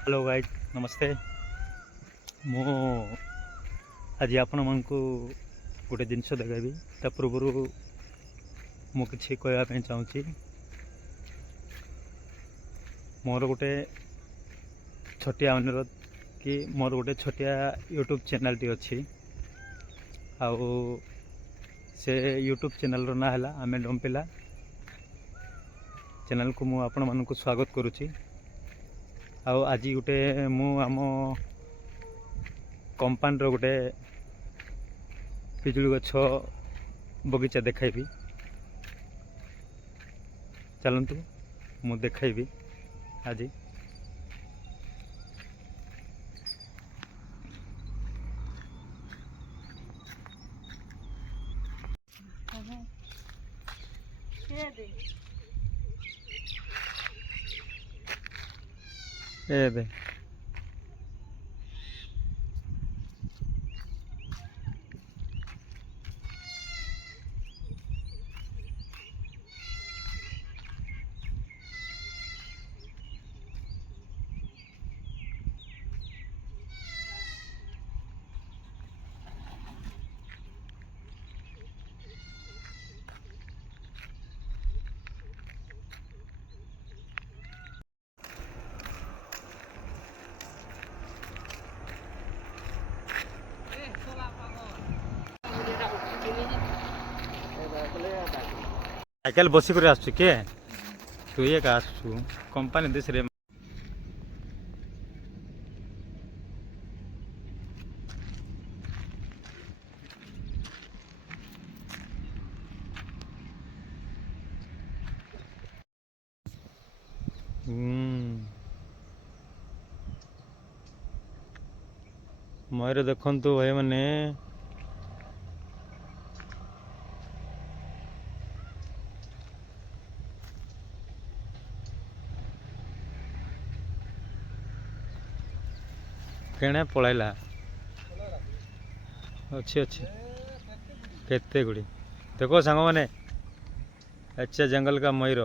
Hello guys नमस्ते। मु आज आपण मानकु गोटे जिनस देखाबी ता पूर्व मु किछि कहवाई चाहूँगी। मोर गोटे छोटिया अनुरोध कि मोर गोटे छोटिया यूट्यूब चैनल टी अच्छी आउ से यूट्यूब चैनल रो ना है आमे डोमपिला चैनल को मु आपण मानकु स्वागत करुच्ची। आउ आज गोटे मु आम कंपानी गोटे पिजुली गछ बगीचा देखाइबी। चलतु मु देखाइबी आज। ए दे साइकेल बसिक आसु किए तु एक आसु कंपानी देश रे मयूर देखु भाई मैंने केणे पलैला अच्छी अच्छी केते गुड़ी देखो सांग मैंने अच्छा जंगल का मयूर